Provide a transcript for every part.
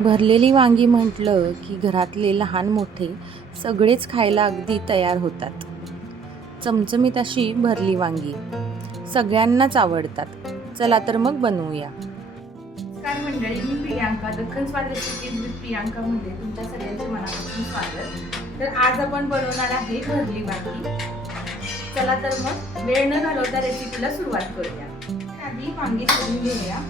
भरलेली वांगी म्हटलं की घरातले लहान मोठे सगळेच खायला अगदी तयार होतात. चमचमीत अशी भरली वांगी सगळ्यांनाच आवडतात. चला तर मग बनवूया. नमस्कार मंडळी, मी प्रियांका, दख्खन स्वाद रेसिपीज विथ प्रियांका मध्ये तुमच्या सगळ्यांचे मनापासून स्वागत. तर आज आपण बनवणार आहे भरली वांगी. चला तर मग वेळ न घालवता रेसिपीला सुरुवात करूया. आधी वांगी शिजवून घेऊया.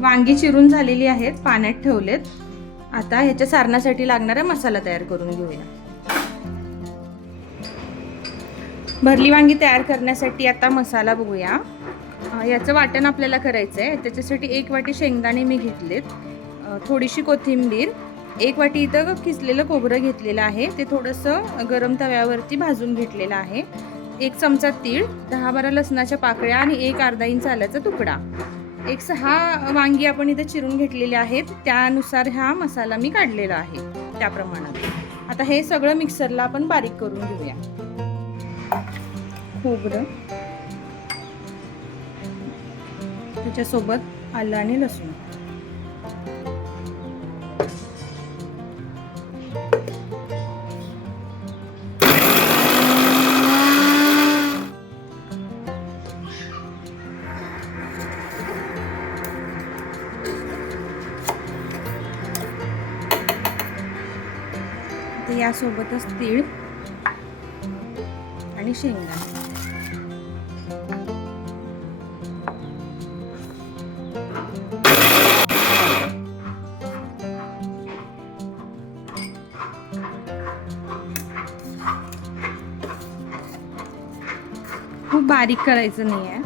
वांगी चिरून झालेली आहेत, पाण्यात ठेवलेत. आता ह्याच्या सारणासाठी लागणारा मसाला तयार करून घेऊया. भरली वांगी तयार करण्यासाठी आता मसाला बघूया. याचं वाटण आपल्याला करायचं आहे. त्याच्यासाठी 1 वाटी शेंगदाणे मी घेतलेत, थोडीशी कोथिंबीर, 1 वाटी इथं किसलेलं खोबरं घेतलेलं आहे, ते थोडंसं गरम तव्यावरती भाजून घेतलेलं आहे, 1 चमचा तीळ, 10-12 लसणाच्या पाकळ्या आणि 1 अर्धा इंच आल्याचा तुकडा. 6 वांगी आपण इथे चिरून घेतलेले आहेत, त्यानुसार हा मसाला मी काढलेला आहे त्या प्रमाणात. आता हे सगळं मिक्सरला आपण बारीक करून घेऊया. खोबरं, त्याच्यासोबत आलं आणि लसूण, यासोबतच तीळ आणि शेंगदाणे. खूप बारीक करायचं नाही आहे.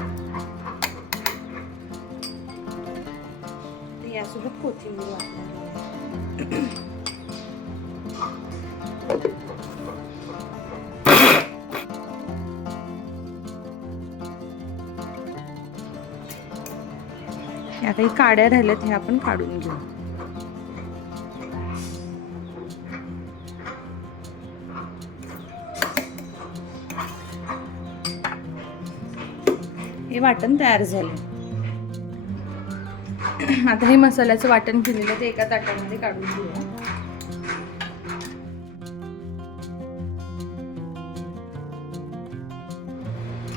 यासोबत कोथिंबीर वापरायची. या काही काड्या राहिल्यात, हे आपण काढून घेऊ. हे वाटण तयार झाले. आता हे मसाल्याचं वाटण केलेलं ते एका ताटामध्ये काढून घेऊया.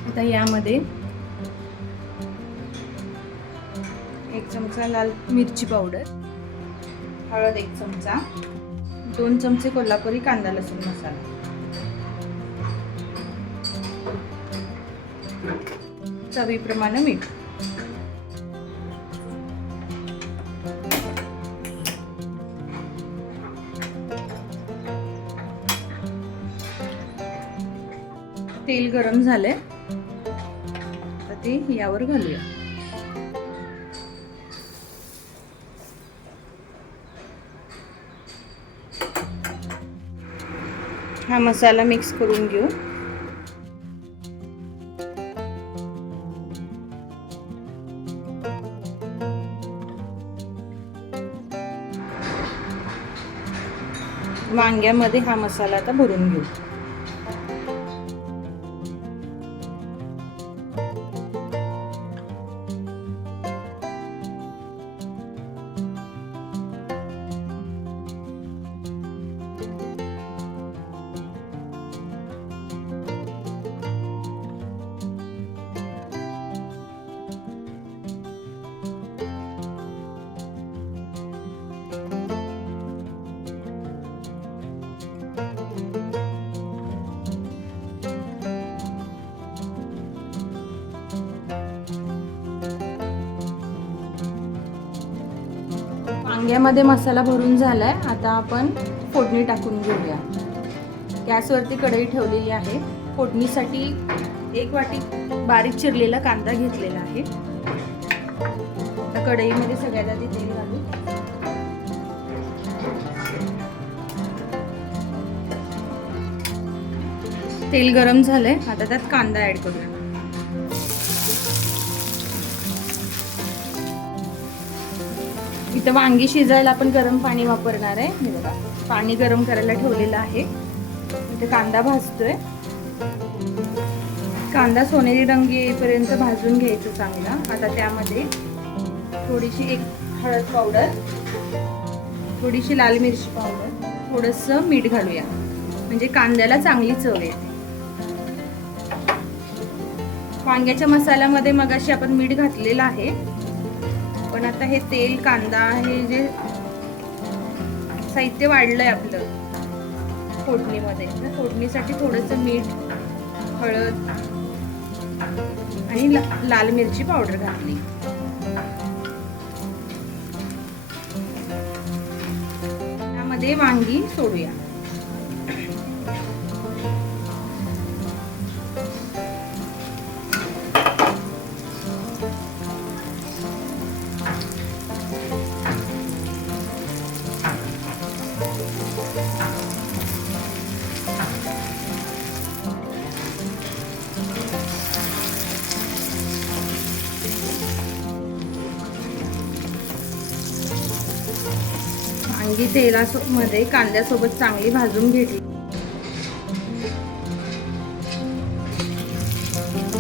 आता यामध्ये 1 चमचा लाल मिरची पावडर, हळद 1 चमचा, 2 चमचे कोल्हापुरी कांदा लसूण मसाला, चवीप्रमाणे मीठ, तेल गरम झालंय, आता ते यावर घालूया. हा मसाला मिक्स करून घेऊ. वांग्यामध्ये हा मसाला आता भरून घेऊ. वांग्यामध्ये मसाला भरून झालाय. आता आपण फोडणी टाकून घेऊया. गॅसवरती कढई ठेवलेली आहे. फोडणीसाठी 1 वाटी बारीक चिरलेला कांदा घेतलेला आहे. आता कढईमध्ये सगळ्यात आधी तेल घालू. तेल गरम झालंय, आता त्यात कांदा ऍड करूया. इथं वांगी शिजायला आपण गरम पाणी वापरणार आहे. हे बघा, पाणी गरम करायला ठेवलेलं आहे. इथे कांदा भाजतोय. कांदा सोनेरी रंग येईपर्यंत भाजून घ्यायचं चांगला. आता त्यामध्ये थोडीशी हळद पावडर, थोडीशी लाल मिरची पावडर, थोडंसं मीठ घालूया, म्हणजे कांद्याला चांगली चव येते. वांग्याच्या मसाल्यामध्ये मगाशी आपण मीठ घातलेलं आहे, पण आता हे तेल, कांदा, हे जे साहित्य वाढलंय आपलं फोडणीमध्ये, फोडणीसाठी थोडंसं मीठ, हळद आणि लाल मिरची पावडर घातली. त्यामध्ये वांगी सोडूया. वांगी तेलामध्ये कांद्यासोबत चांगली भाजून घेतली.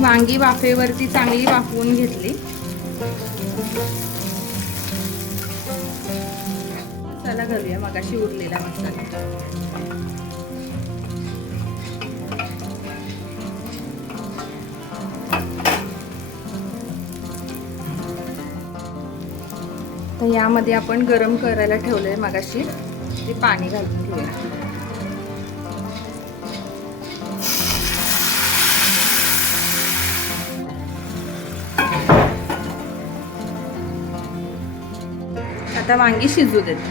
वांगी वाफेवरती चांगली वाफवून घेतली. मसाला घालूया, मगाशी उरलेला मसाला. तर यामध्ये आपण गरम करायला ठेवलंय मगाशी ते पाणी घालून घेऊया. आता वांगी शिजू देत.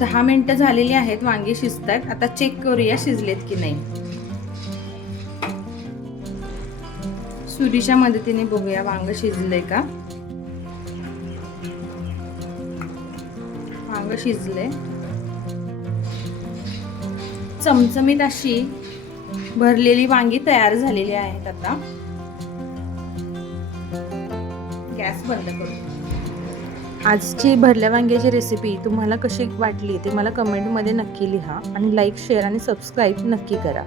दहा मिनिटं झालेली आहेत, वांगी शिजतात. आता चेक करूया शिजलेत की नाही. सुरीच्या मदतीने बघूया वांग शिजलंय का. वांग शिजले. चमचमीत अशी भरलेली वांगी तयार झालेली आहेत. आता गॅस बंद करू. आजची भरल्या वांग्याची रेसिपी तुम्हाला कशी वाटली ते मला कमेंटमध्ये नक्की लिहा आणि लाईक, शेअर आणि सबस्क्राईब नक्की करा.